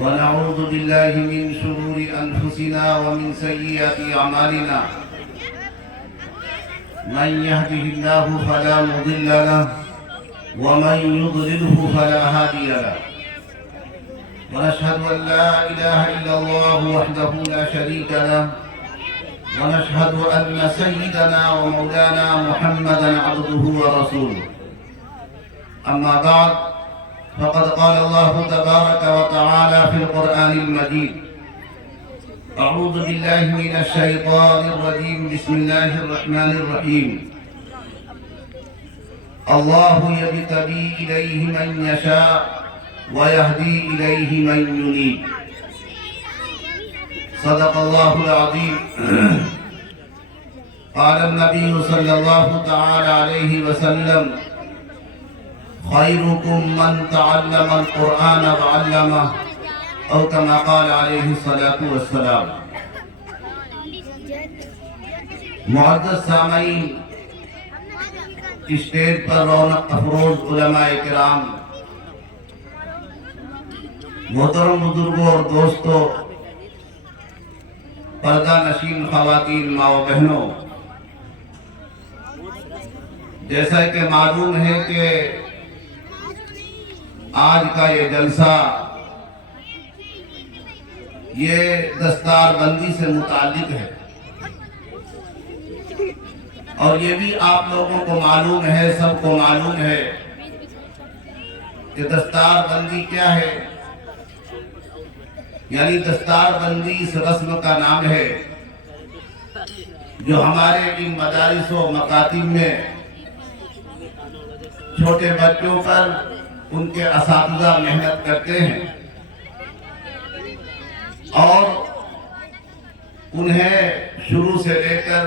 ونعوذ بالله من شرور أنفسنا ومن سيئات أعمالنا من يهده الله فلا مضل له ومن يضلله فلا هادي له ونشهد أن لا إله إلا الله وحده لا شريك له ونشهد أن سيدنا ومولانا محمدا عبده ورسوله أما بعد فقد قال الله تبارك وتعالى في القرآن المجيد أعوذ بالله من الشيطان الرجيم بسم الله الرحمن الرحيم الله يجتبي إليه من يشاء ويهدي إليه من ينيب صدق الله العظيم قال النبي صلى الله تعالى عليه وسلم خيركم من تعلم القرآن وعلمه او كما قال عليه الصلاة والسلام۔ معزز سامعین، اسٹیج پر رونق افروز علماء کرام، محترم بزرگوں اور دوستوں، پردہ نشین خواتین، ماں و بہنوں، جیسا کہ معلوم ہے کہ آج کا یہ جلسہ یہ دستار بندی سے متعلق ہے، اور یہ بھی آپ لوگوں کو معلوم ہے، سب کو معلوم ہے کہ دستار بندی کیا ہے۔ یعنی دستار بندی اس رسم کا نام ہے جو ہمارے ان مدارس و مکاتب میں چھوٹے بچوں پر ان کے اساتذہ محنت کرتے ہیں اور انہیں شروع سے لے کر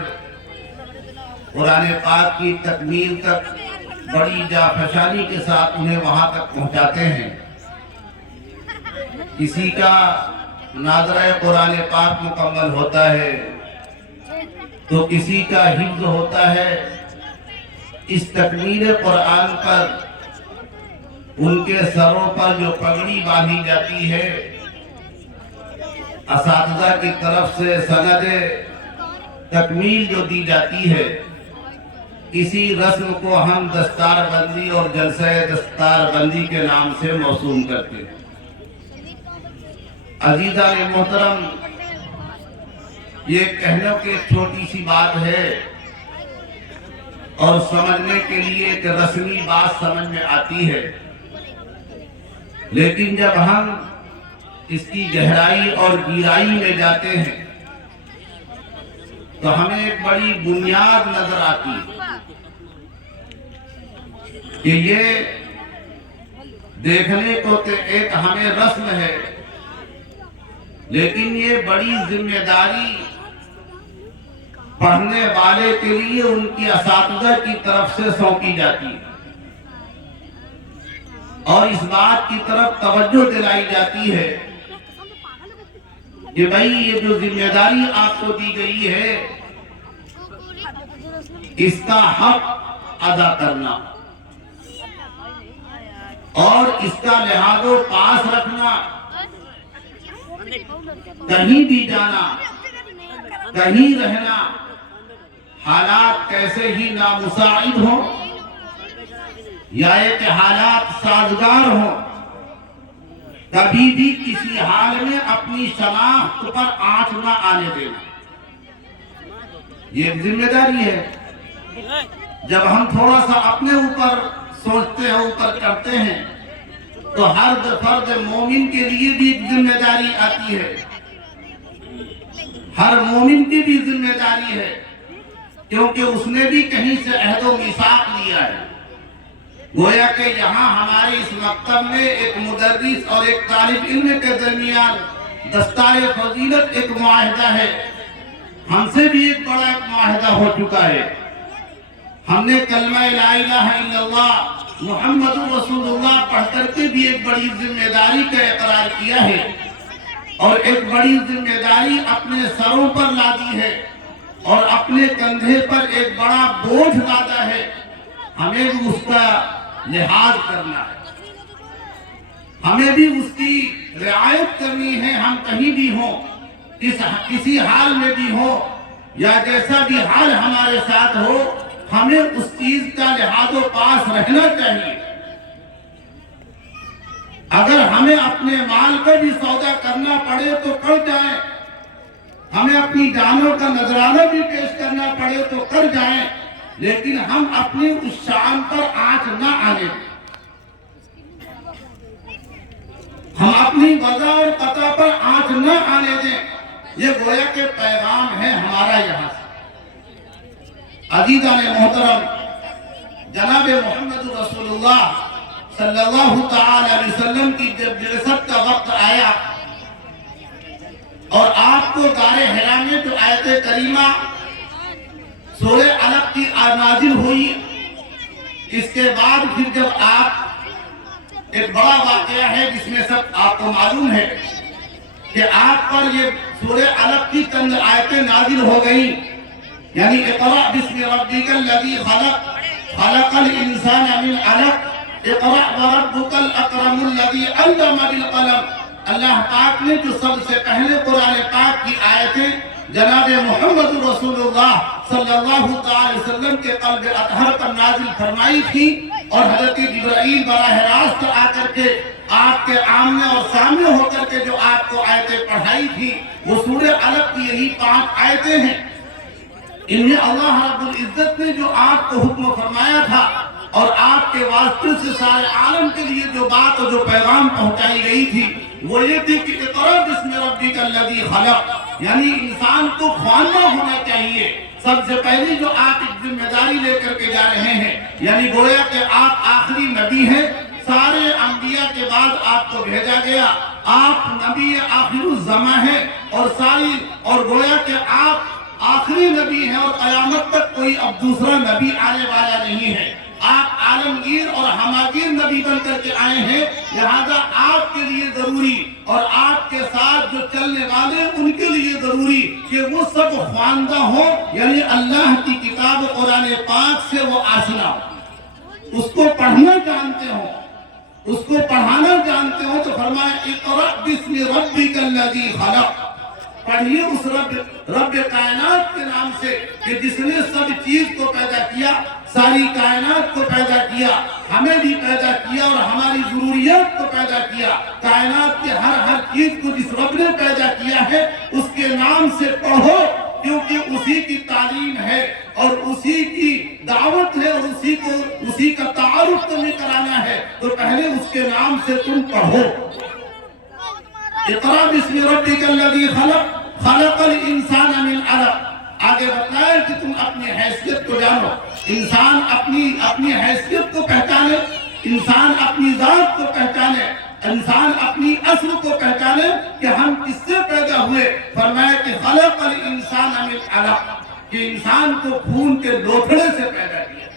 قرآن پاک کی تکمیل تک بڑی جافشانی کے ساتھ انہیں وہاں تک پہنچاتے ہیں۔ کسی کا ناظرہ قرآن پاک مکمل ہوتا ہے تو کسی کا حفظ ہوتا ہے۔ اس تکمیل قرآن پر ان کے سروں پر جو پگڑی باندھی جاتی ہے، اساتذہ کی طرف سے سند تکمیل جو دی جاتی ہے، اسی رسم کو ہم دستار بندی اور جلسہ دستار بندی کے نام سے موسوم کرتے ہیں۔ عزیزان محترم، یہ کہنے کی ایک چھوٹی سی بات ہے اور سمجھنے کے لیے ایک رسمی بات سمجھ میں آتی ہے، لیکن جب ہم اس کی گہرائی اور گہرائی میں جاتے ہیں تو ہمیں ایک بڑی بنیاد نظر آتی ہے کہ یہ دیکھنے کو کہ ایک ہمیں رسم ہے، لیکن یہ بڑی ذمہ داری پڑھنے والے کے لیے ان کی اساتذہ کی طرف سے سونپی جاتی ہے، اور اس بات کی طرف توجہ دلائی جاتی ہے کہ بھائی یہ جو ذمہ داری آپ کو دی گئی ہے، اس کا حق ادا کرنا اور اس کا لحاظ و پاس رکھنا، کہیں بھی جانا، کہیں رہنا، حالات کیسے ہی نامساعد ہوں یا ایک حالات سازگار ہوں، کبھی بھی کسی حال میں اپنی شناخت پر آنچ نہ آنے دینا، یہ ایک ذمہ داری ہے۔ جب ہم تھوڑا سا اپنے اوپر سوچتے ہیں، اوپر کرتے ہیں، تو ہر فرد مومن کے لیے بھی ایک ذمہ داری آتی ہے، ہر مومن کی بھی ذمہ داری ہے، کیونکہ اس نے بھی کہیں سے عہد و میثاق لیا ہے۔ گویا کہ یہاں ہمارے اس مکتب میں ایک مدرس اور ایک طالب علم کے درمیان دستار فضیلت ایک معاہدہ ہے، ہم سے بھی ایک بڑا ایک معاہدہ ہو چکا ہے۔ ہم نے کلمہ لا الہ الا اللہ محمد رسول اللہ پڑھ کر کے بھی ایک بڑی ذمہ داری کا اقرار کیا ہے، اور ایک بڑی ذمہ داری اپنے سروں پر لادی ہے، اور اپنے کندھے پر ایک بڑا بوجھ لادا ہے، ہمیں بھی اس کا لحاظ کرنا ہے۔ ہمیں بھی اس کی رعایت کرنی ہے. ہم کہیں بھی ہوں, کسی حال میں بھی ہوں, یا جیسا بھی حال ہمارے ساتھ ہو, ہمیں اس چیز کا لحاظ و پاس رہنا چاہیے. اگر ہمیں اپنے مال کا بھی سودا کرنا پڑے تو کر جائیں, ہمیں اپنی جانوں کا نذرانہ بھی پیش کرنا پڑے تو کر جائیں, لیکن ہم اپنی اس شان پر آنچ نہ آنے دیں. ہم اپنی وضع اور قطع پر آنچ نہ آنے دیں. یہ گویا کہ پیغام ہے ہمارا یہاں سے. عزیزان محترم, جناب محمد رسول اللہ صلی اللہ تعالی علیہ وسلم کی جب بعثت کا وقت آیا اور آپ کو غار حرا میں جو آیت کریمہ سورہ علق کی نازل ہوئی, اس کے بعد پھر جب آپ, ایک بڑا واقعہ ہے جس میں سب آپ کو معلوم ہے کہ آپ پر یہ سورہ علق کی چند آیتیں نازل ہو گئیں, یعنی اقرأ بسم ربک الذی خلق خلق الانسان من علق اقرأ وربک الاکرم الذی علم بالقلم. اللہ پاک نے جو سب سے پہلے قرآن پاک کی آیتیں جناب محمد رسول اللہ صلی اللہ تعالی وسلم کے قلب اطہر پر نازل فرمائی تھی, اور حضرت جبرائیل براہ راست آ کر کے آپ کے آمنے اور سامنے ہو کر کے جو آپ کو آیتیں پڑھائی تھی, وہ سورہ علق کی یہی 5 آیتیں ہیں. ان میں اللہ رب العزت نے جو آپ کو حکم فرمایا تھا اور آپ کے واسطے سے سارے عالم کے لیے جو بات اور جو پیغام پہنچائی گئی تھی, وہ یہ تھی کہ اقرأ بسم ربک الذی خلق, یعنی انسان کو خواندہ ہونا چاہیے. سب سے پہلی جو آپ ایک ذمہ داری لے کر کے جا رہے ہیں, یعنی گویا کہ آپ آخری نبی ہیں, سارے انبیاء کے بعد آپ کو بھیجا گیا, آپ نبی آخر الزمان ہیں, اور گویا کہ آپ آخری نبی ہیں, اور قیامت تک کوئی اب دوسرا نبی آنے والا نہیں ہے. آپ عالمگیر اور ہماگیر نبی بن کر کے آئے ہیں, لہذا آپ کے لیے ضروری اور آپ کے ساتھ جو چلنے والے ان کے لیے ضروری کہ وہ سب خواندہ ہوں, یعنی اللہ کی کتاب قرآن پاک سے وہ آشنا ہو, اس کو پڑھنا جانتے ہوں, اس کو پڑھانا جانتے ہوں. تو فرمایا اقرأ بسم ربک الذی خلق, پڑھیے اس رب کائنات کے نام سے کہ جس نے سب چیز کو پیدا کیا, ساری کائنات کو پیدا کیا, ہمیں بھی پیدا کیا اور ہماری ضروریات کو پیدا کیا. کائنات کے ہر چیز کو جس رب نے پیدا کیا ہے اس کے نام سے پڑھو, کیونکہ اسی کی تعلیم ہے اور اسی کی دعوت ہے, اور اسی کا تعارف تمہیں کرانا ہے, تو پہلے اس کے نام سے تم پڑھو. اقرأ بسم ربک الذی خلق خلق الانسان من علق. آگے بتایا کہ تم اپنی حیثیت کو جانو, انسان اپنی حیثیت کو پہچانے, انسان اپنی ذات کو پہچانے, انسان اپنی اصل کو پہچانے کہ ہم کس سے پیدا ہوئے. فرمایا کہ خلق الانسان من علق, کہ انسان کو خون کے لوتھڑے سے پیدا کیا,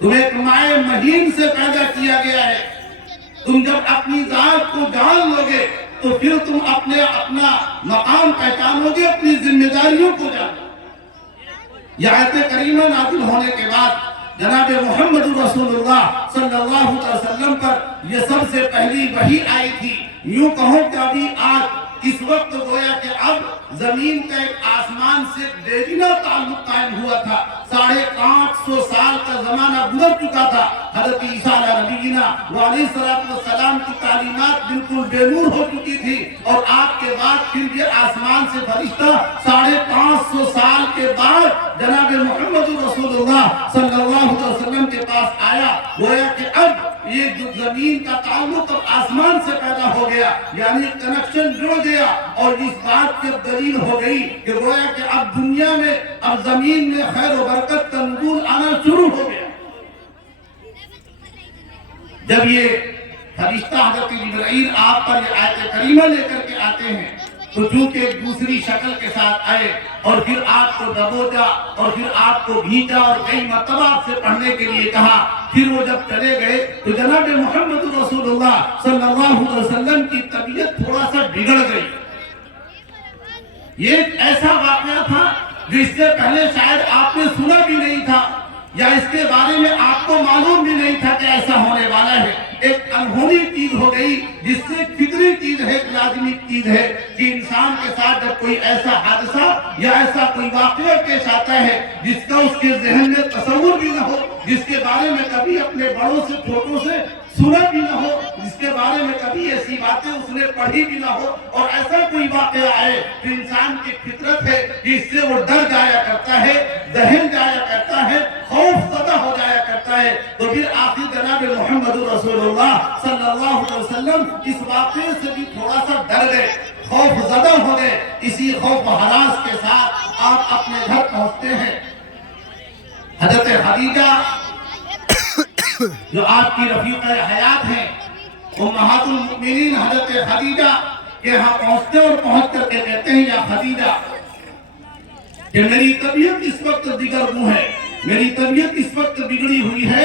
تمہیں ایک مائع مہین سے پیدا کیا گیا ہے. تم جب اپنی ذات کو جان لو گے تو پھر تم اپنا مقام پہچانو گے, اپنی ذمہ داریوں کو جانو. یہ آیت کریمہ نازل ہونے کے بعد جناب محمد رسول اللہ صلی اللہ علیہ وسلم پر یہ سب سے پہلی وحی آئی تھی. یوں کہو کہ ابھی آج اس وقت گویا کہ اب زمین کا ایک آسمان سے بےگنا تعلق قائم ہوا تھا. 550 سال کا زمانہ گزر چکا تھا. حضرت عیسیٰ نبینا علیہ السلام کی تعلیمات بالکل بے نور ہو چکی تھی, اور آپ کے بعد پھر یہ آسمان سے فرشتہ 550 سال کے بعد جناب محمد رسول اللہ صلی اللہ علیہ وسلم کے پاس آیا. گویا کہ اب یہ جو زمین کا تعلق اب آسمان سے پیدا ہو گیا, یعنی کنیکشن جڑ گیا, اور اس بات کی دلیل ہو گئی کہ گویا کہ اب دنیا میں, اب زمین میں خیر و برکت کا نزول آنا شروع ہو گیا. جب یہ فرشتہ حضرت جبرائیل آپ پر یہ آیت کریمہ لے کر کے آتے ہیں, تو چونکہ ایک دوسری شکل کے ساتھ آئے, اور پھر آپ کو دبوچا, اور پھر آپ کو بھیجا, اور کئی مرتبہ آپ سے پڑھنے کے لیے کہا. پھر وہ جب چلے گئے تو جناب محمد رسول اللہ صلی اللہ علیہ وسلم کی طبیعت تھوڑا سا بگڑ گئی. یہ ایک ایسا واقعہ تھا جس سے پہلے شاید آپ نے سنا بھی نہیں تھا. یا اس کے بارے میں آپ کو معلوم بھی نہیں تھا کہ ایسا ہونے والا ہے. ایک انہونی چیز ہو گئی جس سے فطری چیز ہے, ایک لازمی چیز ہے کہ انسان کے ساتھ جب کوئی ایسا حادثہ یا ایسا کوئی واقعہ پیش آتا ہے جس کا اس کے ذہن میں تصور بھی نہ ہو, جس کے بارے میں کبھی اپنے بڑوں سے چھوٹوں سے سنا بھی نہ ہو, جس کے بارے میں کبھی ایسی باتیں اس نے پڑھی بھی نہ ہو, اور ایسا کوئی واقعہ آئے تو انسان کی فطرت ہے کہ اس سے وہ ڈر جایا کرتا ہے, دہل جایا کرتا ہے, خوف زدہ ہو جایا کرتا ہے. تو پھر آخر جناب محمد رسول اللہ صلی اللہ علیہ وسلم اس واقعے سے بھی تھوڑا سا ڈر گئے, خوف زدہ ہو گئے. اسی خوف و ہراس کے ساتھ آپ اپنے گھر پہنچتے ہیں. حضرت خدیجہ جو آپ کی رفیقہ حیات ہیں, امہات المؤمنین حضرت خدیجہ کے ہاں پہنچتے اور پہنچ کر کے کہتے ہیں, یا خدیجہ کہ میری طبیعت اس وقت دیگرگوں ہے, میری طبیعت اس وقت بگڑی ہوئی ہے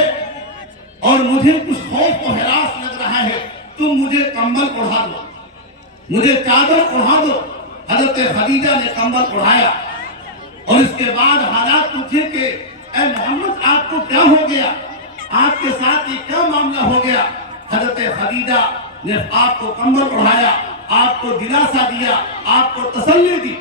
اور مجھے کچھ خوف و ہراس لگ رہا ہے, تم مجھے کمبل اڑھا دو, مجھے چادر اڑھا دو. حضرت خدیجہ نے کمبل اڑھایا اور اس کے بعد حالات پوچھے کہ اے محمد آپ کو کیا ہو گیا, آپ کے ساتھ یہ کیا معاملہ ہو گیا. حضرت خدیجہ نے آپ کو کمبل اڑھایا, آپ کو دلاسا دیا, آپ کو تسلی دی.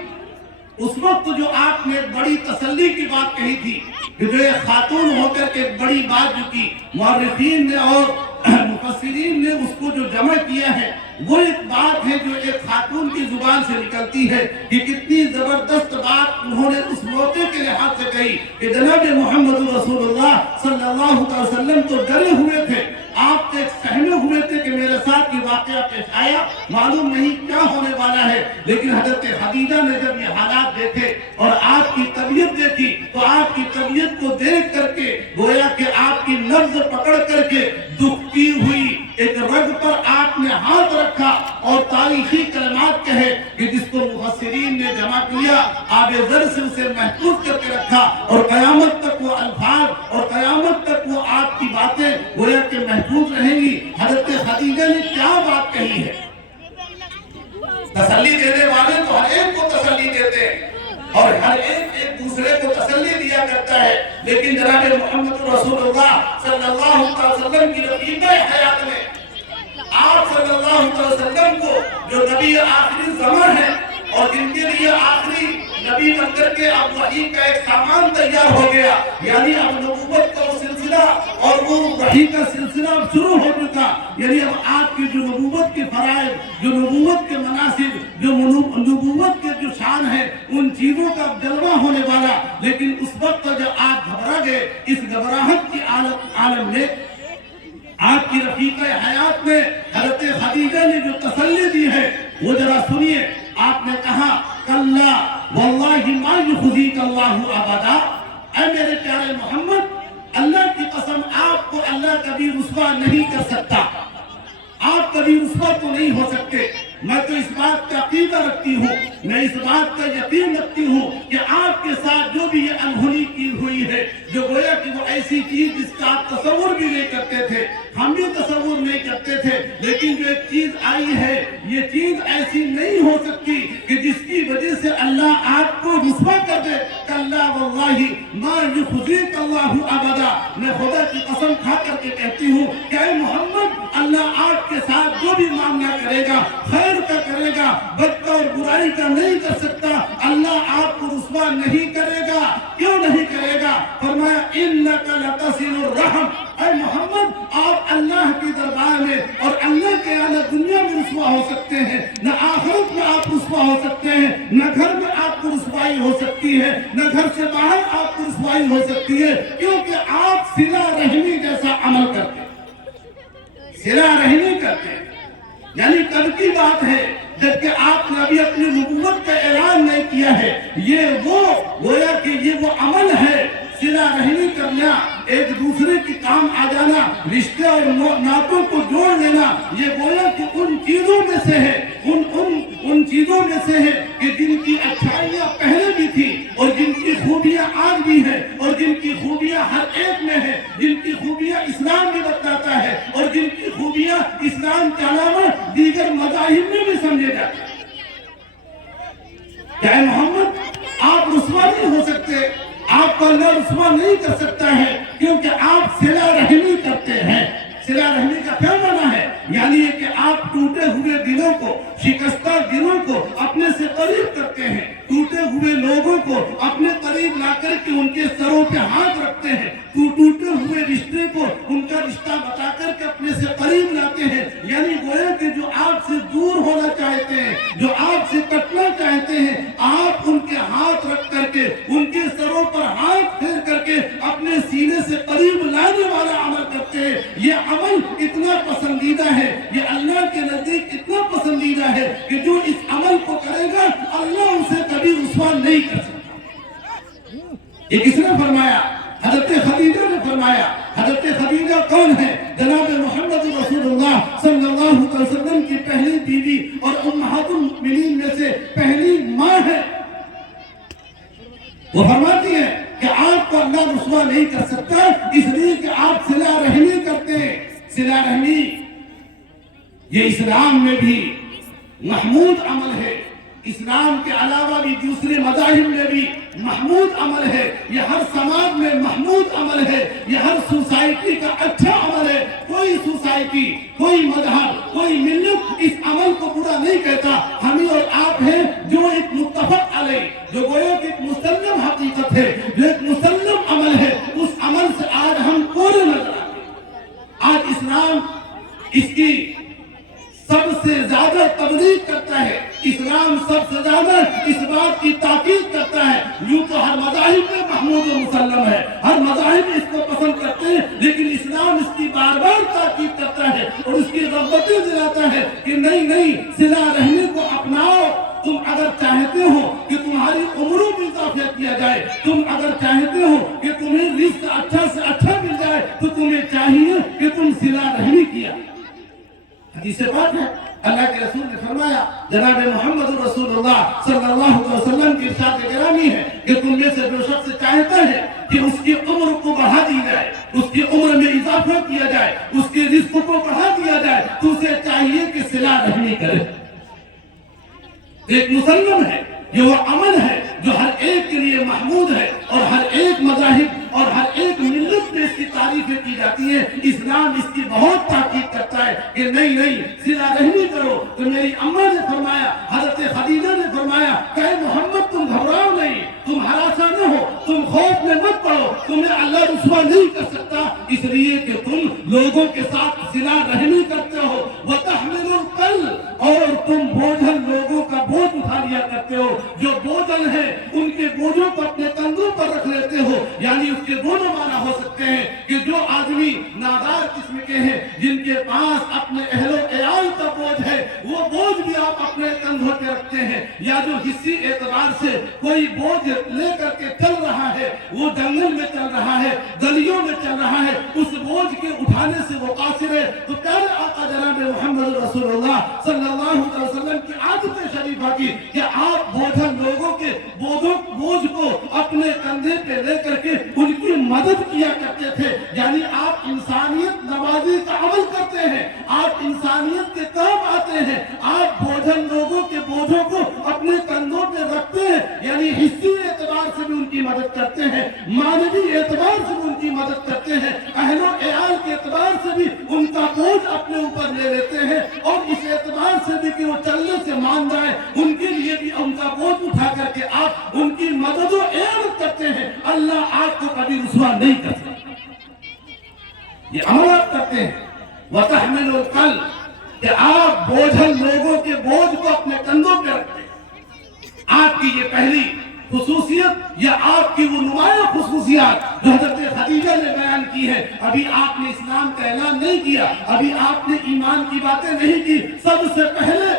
اس وقت جو آپ نے بڑی تسلی کی بات کہی تھی کہ جو ایک خاتون ہو کر کے بڑی بات جو کی, مورخین نے اور مفسرین نے اس کو جو جمع کیا ہے وہ ایک بات ہے جو ایک خاتون کی زبان سے نکلتی ہے کہ کتنی زبردست بات انہوں نے اس موقع کے لحاظ سے کہی کہ جناب محمد رسول اللہ صلی اللہ علیہ وسلم تو ڈرے ہوئے تھے, آپ ایک سہمے ہوئے تھے کہ میرے ساتھ یہ واقعہ پیش آیا, معلوم نہیں کیا ہونے والا ہے. لیکن حضرت خدیجہ نے جب یہ حالات دیکھے اور آپ کی طبیعت دیکھی تو آپ کی طبیعت کو دیکھ کر کے گویا کہ آپ کی نبض پکڑ کر کے دکھتی ہوئی ایک رگ پر آپ نے ہاتھ رکھا اور تاریخی کلمات کہے کہ جس کو مفسرین نے جمع کیا, آب زر سے اسے محفوظ کر کے رکھا اور قیامت تک وہ الفاظ اور قیامت تک وہ آپ کی باتیں گویا کہ محفوظ رہیں گی. حضرت خدیجہ نے کیا بات کہی ہے, تسلی دینے والے تو ہر ایک کو تسلی دیتے ہیں اور ہر ایک دوسرے کو تسلی دیا کرتا ہے, لیکن جناب محمد رسول اللہ صلی اللہ علیہ وسلم کی رفیقہ حیات میں آپ صلی اللہ علیہ وسلم کو جو نبی آخری زمان ہے اور جن کے لیے آخری نبی بن کر کے اب وحی کا ایک سامان تیار ہو گیا, یعنی اب نبوت کا سلسلہ اور وہ وحی کا سلسلہ اب شروع ہو چکا, یعنی اب آپ کی جو نبوت کے فرائض, جو نبوت کے مناسب, جو نبوت کے جو شان ہے, ان چیزوں کا جلوہ ہونے والا. لیکن اس وقت جب آپ گھبرا گئے, اس گھبراہٹ کی عالم میں آپ کی رفیقہ حیات میں حضرت خدیجہ نے جو تسلی دی ہے وہ ذرا سنیے. آپ نے کہا کلا واللہ ما یخزیک اللہ ابدا, اے میرے پیارے محمد اللہ کی قسم آپ کو اللہ کبھی رسوا نہیں کر سکتا, آپ کبھی رسوا تو نہیں ہو سکتے. میں تو اس بات کا عقیدہ رکھتی ہوں, میں اس بات کا یقین رکھتی ہوں کہ آپ کے ساتھ جو بھی یہ انہونی چیز ہوئی ہے, جو گویا کہ وہ ایسی چیز جس کا آپ تصور بھی نہیں کرتے تھے, ہم بھی تصور نہیں کرتے تھے, لیکن جو ایک چیز آئی ہے یہ چیز ایسی نہیں ہو سکتی کہ جس کی وجہ سے اللہ آپ کو رسوا کر دے. کلا واللہ ما یخزیک اللہ ابدا, میں خدا کی قسم کھا کر کے کہتی ہوں کہ اے محمد اللہ آپ کے ساتھ جو بھی معاملہ کرے گا خیر کا کرے گا, بد کا اور برائی کا نہیں کر سکتا. اللہ آپ کو رسوا نہیں کرے گا. کیوں نہیں کرے گا؟ فرمایا انک لتصل الرحم, اے محمد آپ اللہ کی دربار میں اور اللہ کے اعلی دنیا میں رسوا ہو سکتے ہیں, نہ آخرت میں آپ رسوا ہو سکتے ہیں, نہ گھر میں آپ کو رسوائی ہو سکتی ہے, نہ گھر سے باہر آپ کو رسوائی ہو سکتی ہے, کیونکہ آپ صلہ رحمی جیسا عمل کرتے ہیں, صلہ رحمی کرتے ہیں. یعنی کل کی بات ہے جبکہ آپ نے ابھی اپنی نبوت کا اعلان نہیں کیا ہے. یہ وہ گویا کہ یہ وہ عمل ہے صلہ رحمی کرنا, ایک دوسرے کی کام آ جانا, رشتے اور ناتوں کو جوڑ لینا, یہ گویا کہ ان چیزوں میں سے ہے, ان چیزوں میں سے ہے کہ جن کی اچھائیاں پہلے بھی تھی اور جن کی خوبیاں آج بھی ہیں اور جن کی خوبیاں ہر ایک میں ہے, جن کی خوبیاں اسلام بھی بتاتا ہے اور جن کی خوبیاں اسلام کے علاوہ دیگر مذاہب میں بھی سمجھے جاتے ہیں. کیا محمد آپ رسوا نہیں ہو سکتے, آپ کو اللہ رسوا نہیں کر سکتا ہے کیونکہ آپ صلہ رحمی کرتے ہیں۔ صلہ رحمی کا کیا معنی ہے؟ یعنی یہ کہ آپ ٹوٹے ہوئے دلوں کو، شکستہ دلوں کو اپنے سے قریب کرتے ہیں، ٹوٹے ہوئے لوگوں کو اپنے قریب لا کر کے ان کے سروں پہ ہاتھ رکھتے ہیں، ٹوٹے ہوئے رشتے کو ان کا رشتہ بتا کر کے اپنے سے قریب لاتے ہیں۔ یعنی گویا کہ جو آپ سے دور ہونا چاہتے ہیں، جو آپ سے کٹنا چاہتے ہیں، آپ ان کے ہاتھ رکھ کر کے ان کے سروں پر ہاتھ پھیر کر کے اپنے سینے سے قریب لانے والا عمل کرتے ہیں۔ یہ عمل اتنا پسندیدہ ہے، یہ اللہ کے نزدیک اتنا پسندیدہ ہے کہ جو اس عمل کو کرے گا اللہ اسے کبھی رسوا نہیں کر سکتا۔ یہ کس نے فرمایا؟ حضرت خدیجہ نے فرمایا۔ حضرت خدیجہ کون ہے؟ جناب محمد رسول اللہ صلی اللہ علیہ وسلم کی پہلی بیوی اور امہات المؤمنین میں سے پہلی ماں ہے۔ وہ فرماتی ہے کہ آپ کو اللہ رسوا نہیں کر سکتا اس لیے کہ آپ صلہ رحمی کرتے ہیں۔ صلہ رحمی یہ اسلام میں بھی محمود عمل ہے، اسلام کے علاوہ بھی دوسرے مذاہب میں بھی محمود عمل ہے، یہ ہر سماج میں محمود عمل ہے، یہ ہر سوسائٹی کا اچھا عمل ہے۔ کوئی سوسائٹی، کوئی مذہب، کوئی ملت اس عمل کو برا نہیں کہتا۔ ہمیں اور آپ ہیں جو ایک متفق علیہ، جو گویا کہ ایک مسلم حقیقت ہے، جو ایک مسلم عمل ہے، اس عمل سے آج ہم کون نظر آتے ہیں۔ آج اسلام اس کی سب سے زیادہ تبلیغ کرتا ہے، اسلام سب سے زیادہ اس بات کی تاکید کرتا ہے۔ یوں تو ہر مذاہب میں محمود و مسلم ہے، ہر مذاہب اس کو پسند کرتے ہیں، لیکن اسلام اس کی بار بار تاکید کرتا ہے اور اس کی رغبتیں دلاتا ہے کہ نہیں، صلہ رحمی کو اپناؤ۔ تم اگر چاہتے ہو کہ تمہاری عمروں میں اضافہ کیا جائے، تم اگر چاہتے ہو کہ تمہیں رزق اچھا سے اچھا مل جائے، تو تمہیں چاہیے کہ تم صلہ رحمی کیا۔ حدیث پاک ہے، اللہ کے رسول نے فرمایا، جناب محمد رسول اللہ صلی اللہ علیہ وسلم کی ارشاد گرامی ہے کہ تم میں سے جو شخص چاہتا ہے کہ اس کی عمر کو بڑھا دی جائے، اس کی عمر میں اضافہ کیا جائے، اس کے رزق کو بڑھا دیا جائے، تو اسے چاہیے کہ صلہ رحمی کرے۔ ایک مسلم ہے، یہ وہ عمل ہے جو ہر ایک کے لیے محمود ہے اور ہر ایک مذاہب اور ہر ایک ملت میں اس کی تعریفیں کی جاتی ہیں۔ اسلام اس کی بہت تاکید کرتا ہے کہ نہیں، صلہ رحمی کرو۔ تو میری اماں نے فرمایا، حضرت خدیجہ نے فرمایا کہ اے محمد تم گھبراؤ نہیں، تم ہراساں نہ ہو، تم خوف میں مت پڑو، تمہیں اللہ رسوا نہیں کر سکتا اس لیے کہ تم لوگوں کے ساتھ صلہ رحمی کرتے ہو۔ وَتَحْمِلُ الْقَلْبَ، اور تم بوجھل لوگوں کا بوجھ اٹھا لیا کرتے ہو، جو بوجھل ہیں ان کے بوجھوں کو اپنے کندھوں پر رکھ لیتے ہو۔ یعنی اس کے دونوں معنی ہو سکتے ہیں کہ جو آدمی نادار قسم کے ہیں، جن کے پاس اپنے اہل و عیال کا بوجھ ہے، وہ بوجھ بھی آپ اپنے کندھوں پہ رکھتے ہیں، یا جو حصی اعتبار سے کوئی بوجھ لے کر کے چل رہا ہے، وہ جنگل میں چل رہا ہے، گلیوں میں چل رہا ہے، اس بوجھ کے اٹھانے سے وہ قاصر ہے۔ تو پیارے آقا جناب محمد رسول اللہ صلی اللہ علیہ وسلم کی عادت شریفہ کی کہ آپ بوجھل لوگوں کے بوجھ کو اپنے کندھے پہ لے کر کے ان کی مدد کیا کرتے تھے۔ یعنی آپ انسانیت نوازی کا عمل کرتے ہیں، آپ انسانیت کے کام آتے ہیں، آپ بوجھل لوگوں کے بوجھوں کو اپنے کندھوں پہ رکھتے ہیں، یعنی حصی اعتبار سے بھی ان کی مدد کرتے ہیں، معنوی اعتبار سے بھی ان کی مدد کرتے ہیں، اہل و عیال کے اعتبار سے بھی ان کا بوجھ اپنے اوپر لے لیتے ہیں، اور اس اعتبار سے بھی کہ وہ چلنے سے مان جائے ان کے لیے بھی ان کا بوجھ اٹھا کر کے آپ ان کی مدد و اعانت کرتے ہیں۔ اللہ آپ کو کبھی رسوا نہیں کر سکتا۔ یہ عمل آپ کرتے ہیں، وَتَحْمِلُ الْقَلْبَ، کہ آپ بوجھل لوگوں کے بوجھ کو اپنے کندھوں پہ رکھتے ہیں۔ آپ کی یہ پہلی خصوصیت یا آپ کی وہ نمایاں خصوصیات جو حضرت خدیجہ نے بیان کی ہے۔ ابھی آپ نے اسلام کا اعلان نہیں کیا، ابھی آپ نے ایمان کی باتیں نہیں کی، سب سے پہلے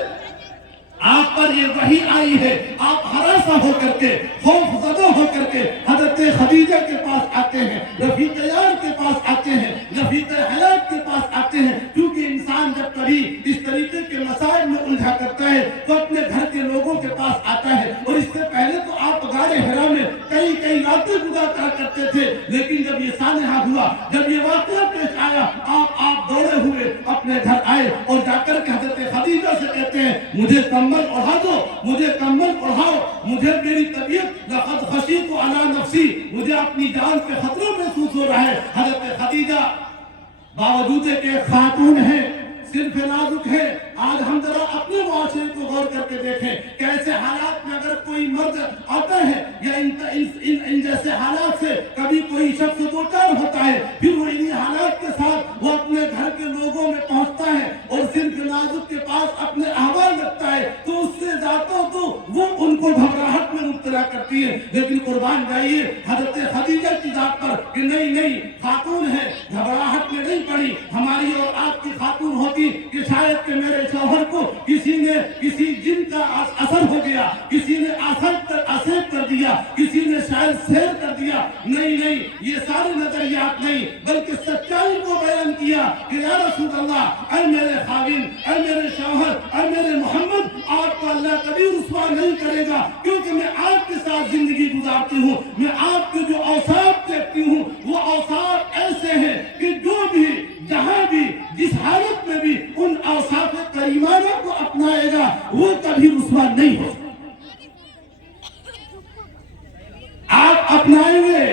آپ پر یہ وحی آئی ہے، آپ ہراساں ہو کر کے، خوف زدہ ہو کر کے حضرت خدیجہ کے پاس آتے ہیں، رفیق یار کے پاس آتے ہیں، رفیق حیات کے پاس آتے ہیں، کیونکہ انسان جب کبھی اس طریقے کے مسائل میں الجھا کرتا ہے تو اپنے گھر کے لوگوں کے پاس آتا ہے۔ اور اس سے پہلے تو آپ غار حرا میں کئی راتیں گزارا کرتے تھے، لیکن جب یہ سانحہ ہوا، جب یہ واقعہ پیش آیا، آپ دوڑے ہوئے اپنے گھر آئے اور جا کر کے حضرت خدیجہ سے کہتے ہیں مجھے کمبل اڑا دو، مجھے کمبل اڑاؤ، مجھے میری طبیعت لقد خشیت علی نفسی، مجھے اپنی جان پہ خطرہ محسوس ہو رہا ہے۔ حضرت خدیجہ باوجود کہ ایک خاتون ہے، صرف نازک ہے، آج ہم ذرا اپنے معاشرے کو غور کر کے دیکھیں کیسے حالات میں اگر کوئی مرد آتا ہے یا ان جیسے حالات سے کبھی کوئی شخص دوچار ہوتا ہے، پھر وہ انہی حالات کے ساتھ وہ اپنے گھر کے لوگوں میں پہنچتا ہے اور صرف نازک کے پاس اپنے احوال رکھتا ہے تو اس سے زیادہ تو وہ ان کو گھبراہٹ میں مبتلا کرتی ہے۔ لیکن قربان جائیے حضرت خدیجہ کی ذات پر کہ نہیں خاتون ہے، گھبراہٹ میں نہیں پڑی۔ ہماری اور آپ کی خاتون ہوتی کہ شاید کہ میرے شوہر کو کسی جن کا اثر ہو گیا، کسی نے اثر کر دیا، کسی نے شاید سیر کر دیا۔ نہیں، یہ سارے نظریات نہیں، بلکہ سچائی کو بیان کیا کہ یا رسول اللہ، اے میرے خاوند، اے میرے شوہر، اے میرے محمد، آپ کو اللہ کبھی رسوا نہیں کرے گا، کیونکہ میں آپ کے ساتھ زندگی گزارتی ہوں، میں آپ کے جو اوصاف دیکھتی ہوں وہ اوصاف ایسے ہیں کہ جو بھی جہاں بھی جس حالت میں بھی ان اوصاف کریمانہ کو اپنائے گا وہ کبھی رسوا نہیں ہو۔ آپ اپنائیں گے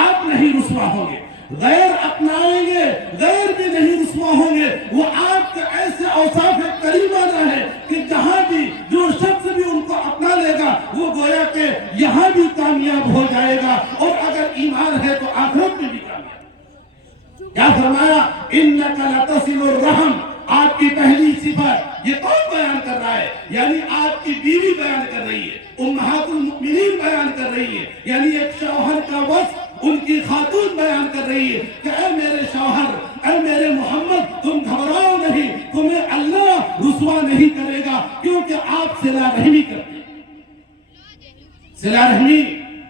آپ نہیں رسوا ہوں گے، غیر اپنائیں گے غیر بھی نہیں رسوا ہوں گے۔ وہ آپ کے ایسے اوصاف کریمانہ ہے کہ جہاں بھی جو شخص بھی ان کو اپنا لے گا وہ گویا کہ یہاں بھی کامیاب ہو جائے گا، اور اگر ایمان ہے تو آخرت میں بھی کامیاب۔ کیا فرمایا؟ اِنَّكَ لَتَصِلُ الرَّحِمَ، آپ کی پہلی صفت یہ کون بیان کر رہا ہے؟ یعنی آپ کی بیوی بیان کر رہی ہے، امہات المؤمنین بیان کر رہی ہے، یعنی ایک شوہر کا وصف ان کی خاتون بیان کر رہی ہے کہ اے میرے شوہر، اے میرے محمد، تم گھبراؤ نہیں، تمہیں اللہ رسوا نہیں کرے گا، کیونکہ آپ صلہ رحمی کرتے ہیں۔ صلہ رحمی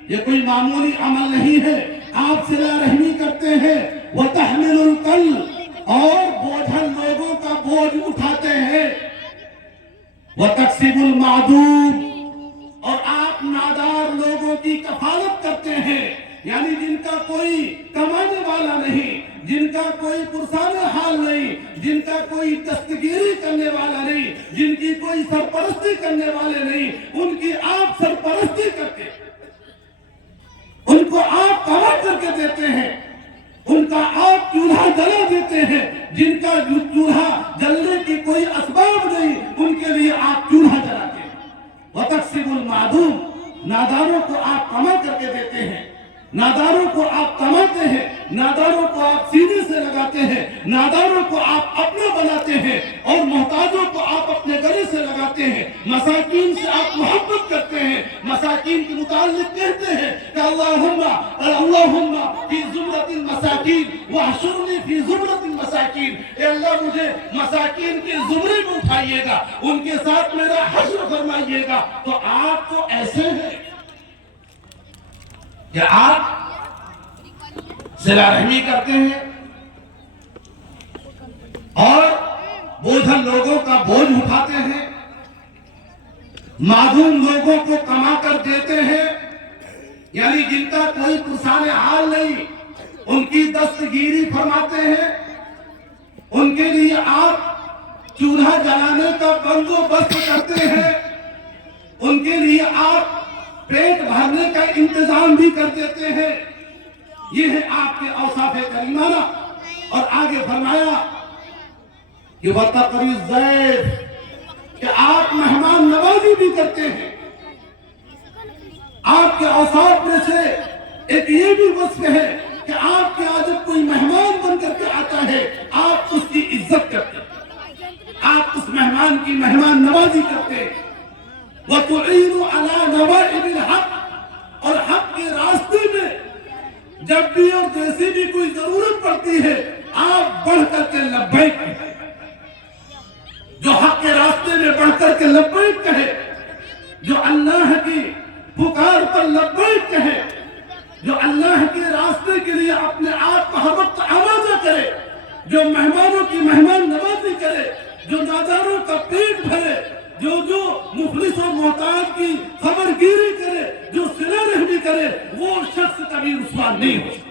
یہ کوئی معمولی عمل نہیں ہے، آپ صلہ رحمی کرتے ہیں، وَتَحْمِلُ الْقَلْبَ، اور بوجھل لوگوں کا بوجھ اٹھاتے ہیں، وَتَكْسِبُ الْمَعْدُومَ، اور آپ نادار لوگوں کی کفالت کرتے ہیں، یعنی جن کا کوئی کمانے والا نہیں، جن کا کوئی پرسان حال نہیں، جن کا کوئی دستگیری کرنے والا نہیں، جن کی کوئی سرپرستی کرنے والے نہیں، ان کی آپ سرپرستی کرتے ہیں، ان کو آپ کما کر کے دیتے ہیں، ان کا آپ چولہا جلا دیتے ہیں، جن کا چولہا جلنے کی کوئی اسباب نہیں ان کے لیے آپ چولہا جلاتے ہیں۔ وَتَكْسِبُ الْمَعْدُومَ، ناداروں کو آپ کما کر کے دیتے ہیں، ناداروں کو آپ کماتے ہیں، ناداروں کو آپ سینے سے لگاتے ہیں، ناداروں کو آپ اپنا بناتے ہیں، اور محتاجوں کو آپ اپنے گلے سے لگاتے ہیں، مساکین سے آپ محبت کرتے ہیں، مساکین کے متعلق کہتے ہیں کہ اللہم فی زمرۃ المساکین واحشرنی فی زمرۃ المساکین، اے اللہ مجھے مساکین کے زمرے میں اٹھائیے گا، ان کے ساتھ میرا حشر فرمائیے گا۔ تو آپ تو ایسے ہیں کہ آپ صلہ رحمی کرتے ہیں اور بوجھل لوگوں کا بوجھ اٹھاتے ہیں، معدوم لوگوں کو کما کر دیتے ہیں، یعنی جن کا کوئی پرسان حال نہیں ان کی دستگیری فرماتے ہیں، ان کے لیے آپ چولہا جلانے کا بندوبست کرتے ہیں، ان کے لیے آپ پیٹ بھرنے کا انتظام بھی کر دیتے ہیں۔ یہ ہے آپ کے اوصاف کریمانہ۔ اور آگے فرمایا کہ وَتَقْرِي الضَّيْفَ، کہ آپ مہمان نوازی بھی کرتے ہیں۔ آپ کے اوصاف میں سے ایک یہ بھی وصف ہے کہ آپ کے آج جب کوئی مہمان بن کر کے آتا ہے آپ اس کی عزت کرتے ہیں، آپ اس مہمان کی مہمان نوازی کرتے ہیں۔ وَتُعِينُ عَلَى نَوَائِبِ الْحَقِّ، اور حق کے راستے میں جب بھی اور جیسے بھی کوئی ضرورت پڑتی ہے آپ بڑھ کر کے لبیک کہیں، جو حق کے راستے میں بڑھ کر کے لبیک کہے، جو اللہ کی پکار پر لبیک کہے، جو اللہ کے راستے کے لیے اپنے آپ کا وقت آمادہ کرے، جو مہمانوں کی مہمان نوازی کرے، جو ناداروں کا پیٹ بھرے، جو مفلس اور محتاج کی خبر گیری کرے، جو صلہ رحمی کرے، وہ شخص کبھی رسوا نہیں ہو سکتا،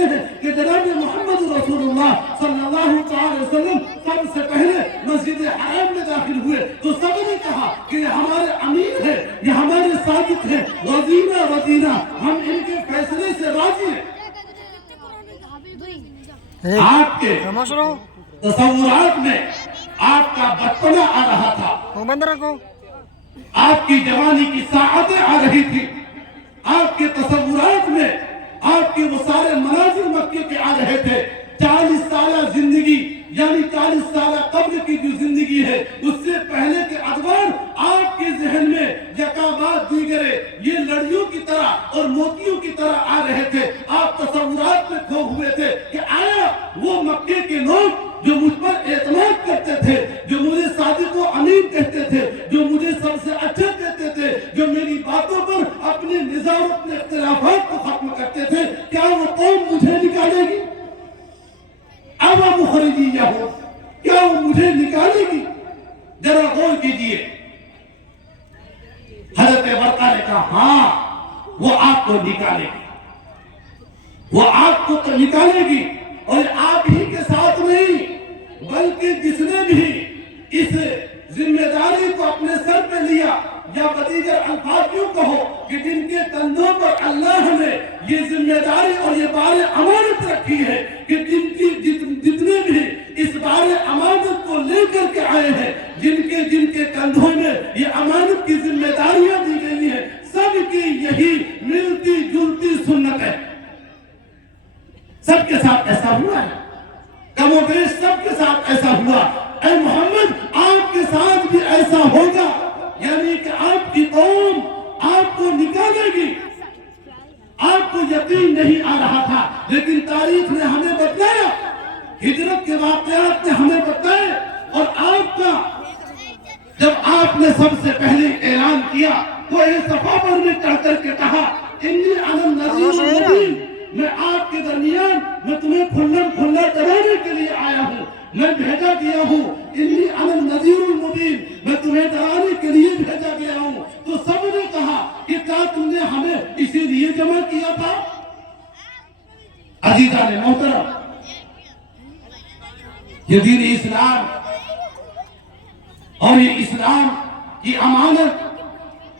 لکھتے ہیں کہ جناب محمد رسول اللہ صلی اللہ علیہ وسلم سب سے پہلے مسجد حرام میں داخل ہوئے تو سب نے کہا کہ یہ ہمارے امیر ہیں، یہ ہمارے صادق ہیں، وزینا وزینا، ہم ان کے فیصلے سے راضی ہیں۔ آپ کے تصورات میں آپ کا بچپنا آ رہا تھا، آپ کی جوانی کی ساعتیں آ رہی تھی، آپ کے تصورات میں آپ کے وہ سارے مناظر مکے کے آ رہے تھے۔ 40 سالہ زندگی یعنی 40 سالہ قبل کی جو زندگی ہے اس سے پہلے کے ادوار آپ کے ذہن میں یکا بعد دیگرے یہ لڑیوں کی طرح اور موتیوں کی طرح آ رہے تھے۔ آپ تصورات میں کھو ہوئے تھے کہ آیا وہ مکے کے لوگ جو مجھ پر اعتماد کرتے تھے، جو مجھے صادق و امین کہتے تھے، جو مجھے سب سے اچھا کہتے تھے، جو میری باتوں پر اپنے نظام اور اپنے اختلافات کو ختم کرتے تھے، کیا وہ قوم مجھے نکالے گی؟ اب مخرجیہ ہو، کیا وہ مجھے نکالے گی؟ ذرا غور کیجئے۔ حضرت برقہ نے کہا ہاں وہ آپ کو نکالے گی، وہ آپ کو تو نکالے گی، اور آپ ہی کے ساتھ نہیں بلکہ جس نے بھی اس ذمہ داری کو اپنے سر پہ لیا، یا بدیگر الفاظ یوں کہو کہ جن کے کندھوں پر اللہ نے یہ ذمہ داری اور یہ بار امانت رکھی ہے کہ جتنے بھی اس بار امانت کو لے کر کے آئے ہیں، جن کے کندھوں میں یہ امانت کی ذمہ داریاں دی گئی ہیں، سب کی یہی ملتی جلتی سنت ہے۔ سب کے ساتھ ایسا ہوا ہے، کم و بیش سب کے ساتھ ایسا ہوا۔ اے محمد آپ کے ساتھ بھی ایسا ہوگا، یعنی کہ آپ کی قوم آپ کو نکالے گی۔ آپ کو یقین نہیں آ رہا تھا، لیکن تاریخ نے ہمیں بتلایا، ہجرت کے واقعات نے ہمیں بتائے، اور آپ کا جب آپ نے سب سے پہلے اعلان کیا تو یہ صفا پر میں چڑھ کر کے کہا انی انا النذیر المبین، میں آپ کے درمیان میں تمہیں کھلا ڈرانے کے لیے آیا ہوں، میں بھیجا گیا ہوں، انی انا النذیر المبین، میں تمہیں ڈرانے کے لیے بھیجا گیا ہوں۔ تو سب نے کہا کہ کیا تم نے ہمیں اسی لیے جمع کیا تھا؟ عزیزان محترم، یہ دین اسلام اور یہ اسلام کی امانت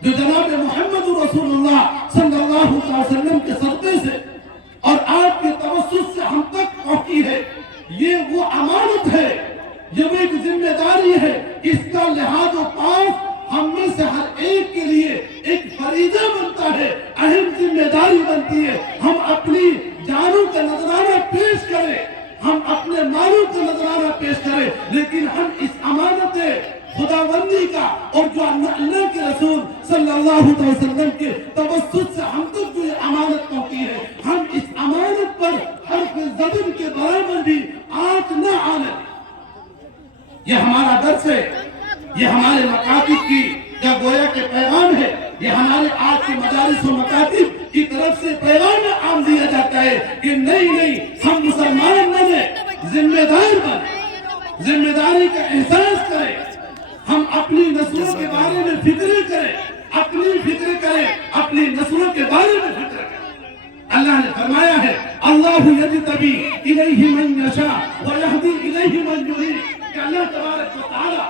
جو جناب محمد رسول اللہ صلی اللہ علیہ وسلم کے صدقے سے اور آپ کے توسط سے ہم تک پہنچی ہے، یہ وہ امانت ہے، یہ وہ ایک ذمہ داری ہے، اس کا لحاظ و پاس ہم میں سے ہر ایک کے لیے ایک فریضہ بنتا ہے، اہم ذمہ داری بنتی ہے۔ ہم اپنی جانوں کا نذرانہ پیش کریں، ہم اپنے مالوں کا نذرانہ پیش کریں، لیکن ہم اس امانت خداوندی کا اور جو اللہ کے رسول صلی اللہ علیہ وسلم کے توسط سے ہم تک جو یہ امانت پہنچی ہے، ہم اس امانت پر حرف زبر کے برابر بھی آنچ نہ آنے۔ یہ ہمارا درس ہے، یہ ہمارے مکاتب کی یا گویا کے پیغام ہے، یہ ہمارے آج کے مدارس و مکاتب کی طرف سے پیغام عام دیا جاتا ہے کہ نہیں ہم مسلمان بنے، ذمہ دار بنے، ذمہ داری کا احساس کریں، ہم اپنی نسلوں کے بارے میں فکر کریں، اپنی نسلوں کے بارے میں فکر کریں۔ اللہ نے فرمایا ہے اللہ یجتبی الیہ من یشاء ویہدی الیہ من یرید، کہ اللہ تبارک و تعالی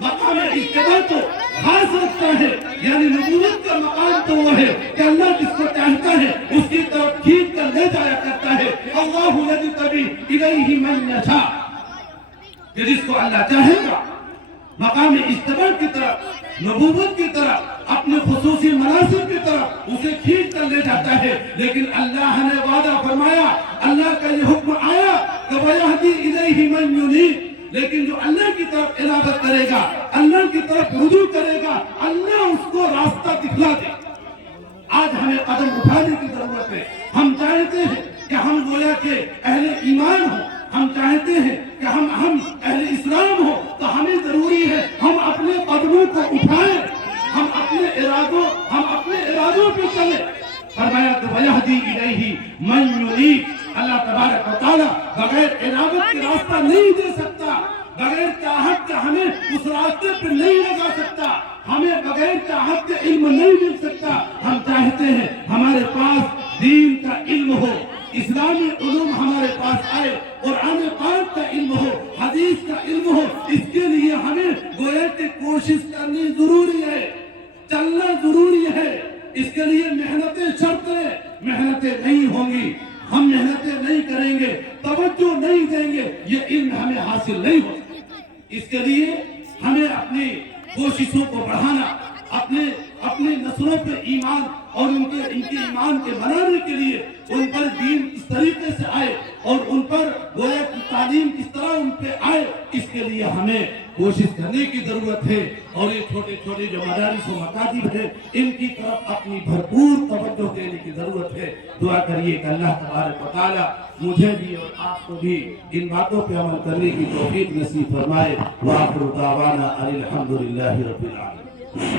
مقام اجتباء تو خاص رکھتا ہے، یعنی نبوت کا مقام تو وہ ہے کہ اللہ جس کو چاہتا ہے اس کی طرف کھینچ کر لے جایا کرتا ہے۔ اللہ یجتبی الیہ من یشاء، کہ جس کو اللہ چاہے گا مقام اجتباء کی طرف، نبوت کی طرف، اپنے خصوصی مناصب کی طرف اسے کھینچ کر لے جاتا ہے۔ لیکن اللہ نے وعدہ فرمایا، اللہ کا یہ حکم آیا کہ وَيَهْدِي إِلَيْهِ مَن يُنِيبُ، لیکن جو اللہ کی طرف عنابت کرے گا، اللہ کی طرف رجوع کرے گا، اللہ اس کو راستہ دکھلا دے۔ آج ہمیں قدم اٹھانے کی ضرورت ہے۔ ہم چاہتے ہیں کہ ہم گویا کے اہل ایمان ہوں، ہم چاہتے ہیں کہ ہم اہل اسلام ہو، تو ہمیں ضروری ہے ہم اپنے قدموں کو اٹھائیں، ہم اپنے ارادوں پہ چلیں۔ فرمایا کہ وَيَهْدِي إِلَيْهِ مَن يُنِيبُ، اللہ تبارک و تعالیٰ بغیر عنابت کے راستہ نہیں دے سکتا، بغیر چاہت کے ہمیں اس راستے پہ نہیں لگا سکتا، ہمیں بغیر چاہت کے علم نہیں مل سکتا۔ ہم چاہتے ہیں ہمارے پاس دین کا علم ہو، اسلامی علوم ہمارے پاس آئے، قرآن پاک کا علم ہو، حدیث کا علم ہو، اس کے لیے ہمیں گویا کہ کوشش کرنی ضروری ہے، چلنا ضروری ہے۔ اس کے لیے محنتیں شرط ہے، محنتیں نہیں ہوں گی، ہم محنتیں نہیں کریں گے، توجہ نہیں دیں گے، یہ علم ہمیں حاصل نہیں ہو۔ اس کے لیے ہمیں اپنی کوششوں کو بڑھانا، اپنے نسلوں پہ ایمان اور ان کے ایمان کے بنانے کے لیے ان پر دین کس طریقے سے آئے اور ان پر گویا کی تعلیم کس طرح ان پہ آئے، اس کے لیے ہمیں کوشش کرنے کی ضرورت ہے۔ اور یہ چھوٹے چھوٹے جو مدارس و مکاتب ہیں، ان کی طرف اپنی بھرپور توجہ دینے کی ضرورت ہے۔ دعا کریے کہ اللہ تبارک و تعالی مجھے بھی اور آپ کو بھی ان باتوں پہ عمل کرنے کی توفیق نصیب فرمائے۔ وآخر دعوانا ان الحمدللہ رب العالمین۔